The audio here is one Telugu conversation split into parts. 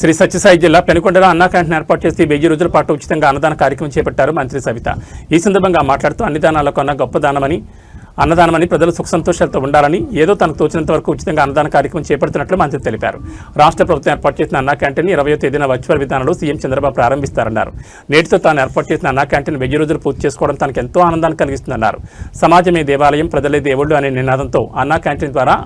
శ్రీ సత్యసాయి జిల్లా పెనుకొండలో అన్నా క్యాంటీన్ ఏర్పాటు చేసి 1000 రోజుల పాటు ఉచితంగా అన్నదాన కార్యక్రమం చేపట్టారు మంత్రి సవిత. ఈ సందర్భంగా మాట్లాడుతూ అన్ని దానాలకు అన్న గొప్ప దానమని అన్నదానమని ప్రజలు సుఖ సంతోషాలతో ఉండాలని ఏదో తనకు తోచినంత వరకు ఉచితంగా అన్నదాన కార్యక్రమం చేపడుతున్నట్లు మంత్రి తెలిపారు. రాష్ట్ర ప్రభుత్వం ఏర్పాటు చేసిన అన్నా క్యాంటీన్ 20వ తేదీన వర్చువల్ విధానంలో సీఎం చంద్రబాబు ప్రారంభిస్తారన్నారు. నేటితో తాను ఏర్పాటు చేసిన అన్నా క్యాంటీన్ 1000 రోజులు పూర్తి చేసుకోవడం తనకు ఎంతో ఆనందాన్ని కలిగిస్తుందన్నారు. సమాజమే దేవాలయం, ప్రజలే దేవుళ్ళు అనే నినాదంతో అన్నా క్యాంటీన్ ద్వారా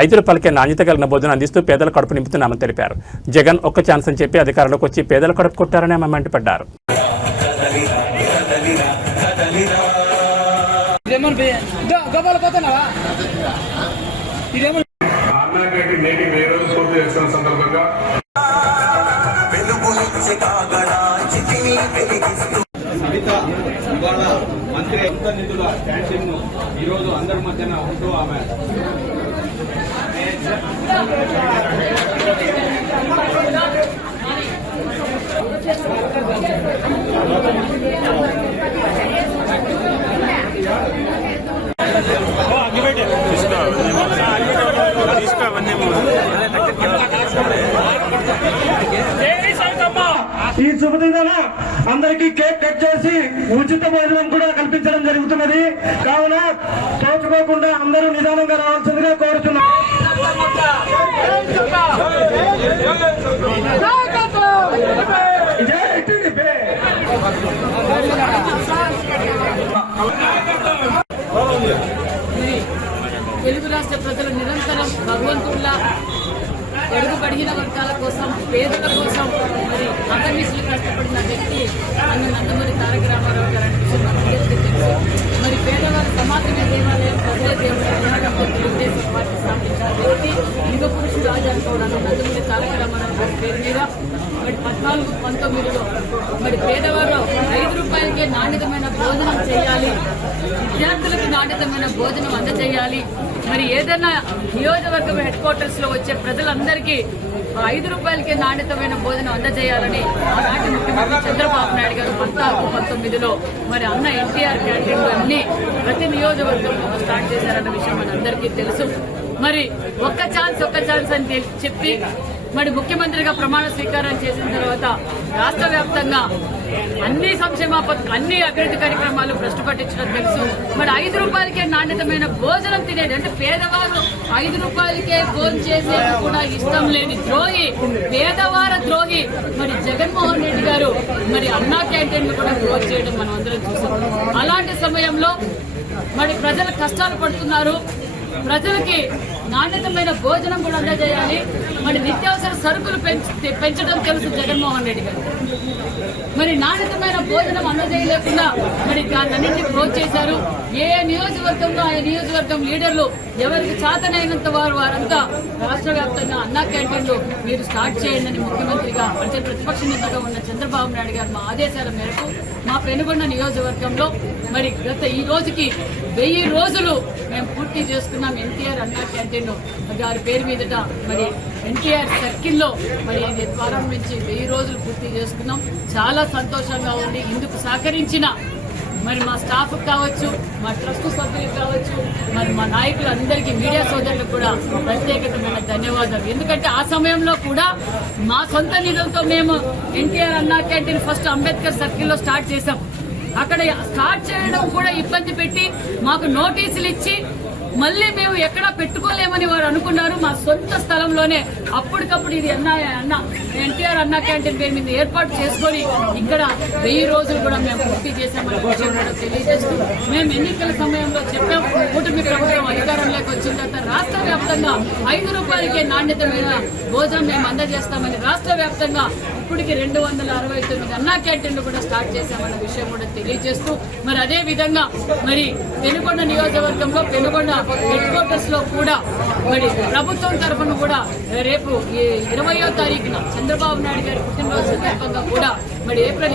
5 రూపాయలకే నాణ్యత కలిగిన భోజనం అందిస్తూ పేదల కడుపు నింపుతున్నామని తెలిపారు. జగన్ ఒక్క ఛాన్స్ అని చెప్పి అధికారంలోకి వచ్చి పేదల కడుపు కొట్టారని ఆమె మండిపడ్డారు. మంత్రి నిధుల క్యాంటీన్ ఈరోజు అందరి మధ్యన ఉంటూ ఆమె ఈ శుభదినాన అందరికీ కేక్ కట్ చేసి ఉచిత భోజనం కూడా కల్పించడం జరుగుతున్నది. కావున తోచుకోకుండా అందరూ నిదానంగా రావాల్సిందిగా కోరుతున్నాం. తెలుగు రాష్ట్ర ప్రజలు నిరంతరం భగవంతుల్లా ఎడుగు బడిగిన వర్గాల కోసం, పేదల కోసం మరి అహర్నిశలు కష్టపడిన వ్యక్తి అన్న నందమూరి తారక రామారావు గారు అనిపిస్తుంది. మరి పేదవారి సమాజమే దేవాలయం, ప్రజలే దేవుడు తెలుగుదేశం పార్టీ స్థాపించిన వ్యక్తి యుగ పురుషుడు రాజు అనుకోవడం నందమూరి తారక రామారావు గారి పేరు మీద మరి 14-19లో మరి పేదవారు 5 రూపాయలకే నాణ్యతమైన భోజనం చేయాలి, విద్యార్థులకు నాణ్యతమైన భోజనం అందజేయాలి. మరి ఏదైనా నియోజకవర్గం హెడ్ క్వార్టర్స్ లో వచ్చే ప్రజలందరికీ 5 రూపాయలకే నాణ్యతమైన భోజనం అందజేయాలని ఆనాటి ముఖ్యమంత్రి చంద్రబాబు నాయుడు గారు 14-19లో మరి అన్న ఎన్టీఆర్ క్యాంటీన్లు అన్ని ప్రతి నియోజకవర్గంలో స్టార్ట్ చేశారన్న విషయం మనందరికీ తెలుసు. మరి ఒక్క ఛాన్స్ అని చెప్పి మరి ముఖ్యమంత్రిగా ప్రమాణ స్వీకారం చేసిన తర్వాత రాష్ట్ర వ్యాప్తంగా అన్ని సంక్షేమ అన్ని అభివృద్ధి కార్యక్రమాలు భ్రష్టు పట్టించడం తెలుసు. మరి 5 రూపాయలకే నాణ్యతమైన భోజనం తినేది అంటే పేదవారు 5 రూపాయలకే భోజనం చేసేది కూడా ఇష్టం లేని ద్రోహి, పేదవార ద్రోహి మరి జగన్మోహన్ రెడ్డి గారు మరి అన్నా క్యాంటీన్లు కూడా క్లోజ్ చేయడం మనం అందరం చూసాం. అలాంటి సమయంలో మరి ప్రజలు కష్టాలు పడుతున్నారు, ప్రజలకి నాణ్యతమైన భోజనం కూడా అందజేయాలి. మరి నిత్యావసర సరుకులు పెంచడం తెలుసు జగన్మోహన్ రెడ్డి గారు. మరి నాణ్యతమైన భోజనం అందజేయలేకుండా మరి దాన్ని క్లోజ్ చేశారు. ఏ నియోజకవర్గంలో ఆ నియోజకవర్గం లీడర్లు ఎవరికి చేతనైనంత వారంతా రాష్ట్ర వ్యాప్తంగా అన్నా క్యాంటీన్లు మీరు స్టార్ట్ చేయండి అని ముఖ్యమంత్రిగా అంటే ప్రతిపక్ష నేతగా ఉన్న చంద్రబాబు నాయుడు గారు మా ఆదేశాల మేరకు మా పెనుగొండ నియోజకవర్గంలో మరి గత ఈ రోజుకి 1000 రోజులు మేము పూర్తి చేసుకున్నాం. ఎన్టీఆర్ అన్నా క్యాంటీన్ గారి పేరు మీదట మరి ఎన్టీఆర్ సర్కిల్లో మరి ఇది ప్రారంభించి 1000 రోజులు పూర్తి చేసుకున్నాం. చాలా సంతోషంగా ఉంది. ఇందుకు సహకరించిన మరి మా స్టాఫ్ కావచ్చు, మా ట్రస్ట్ సభ్యులకు కావచ్చు, మరి మా నాయకులందరికీ, మీడియా సోదరులకు కూడా ప్రత్యేకమైన ధన్యవాదాలు. ఎందుకంటే ఆ సమయంలో కూడా మా సొంత నిధులతో మేము ఎన్టీఆర్ అన్నా క్యాంటీన్ ఫస్ట్ అంబేద్కర్ సర్కిల్లో స్టార్ట్ చేశాం. అక్కడ స్టార్ట్ చేయడం కూడా ఇబ్బంది పెట్టి మాకు నోటీసులు ఇచ్చి మళ్ళీ మేము ఎక్కడా పెట్టుకోలేమని వారు అనుకున్నారు. మా సొంత స్థలంలోనే అప్పటికప్పుడు ఇది ఎన్టీఆర్ అన్నా క్యాంటీన్ పేరు మీద ఏర్పాటు చేసుకొని ఇక్కడ 1000 రోజులు కూడా మేము పూర్తి చేశామని విషయం కూడా తెలియజేస్తూ మేము ఎన్నికల సమయంలో చెప్పాం. కూటమి ప్రభుత్వం అధికారంలోకి వచ్చిన తర్వాత రాష్ట్ర వ్యాప్తంగా 5 రూపాయలకే నాణ్యతమైన భోజనం మేము అందజేస్తామని రాష్ట్ర వ్యాప్తంగా ఇప్పటికి 269 అన్నా క్యాంటీన్లు కూడా స్టార్ట్ చేశామన్న విషయం కూడా తెలియజేస్తూ మరి అదే విధంగా మరి పెనుగొండ నియోజకవర్గంలో పెనుగొండ హెడ్ క్వార్టర్స్ లో కూడా మరి ప్రభుత్వం తరఫున కూడా రేపు 20వ తారీఖున చంద్రబాబు నాయుడు గారి పుట్టినరోజు సందర్భంగా కూడా మరి ఏప్రిల్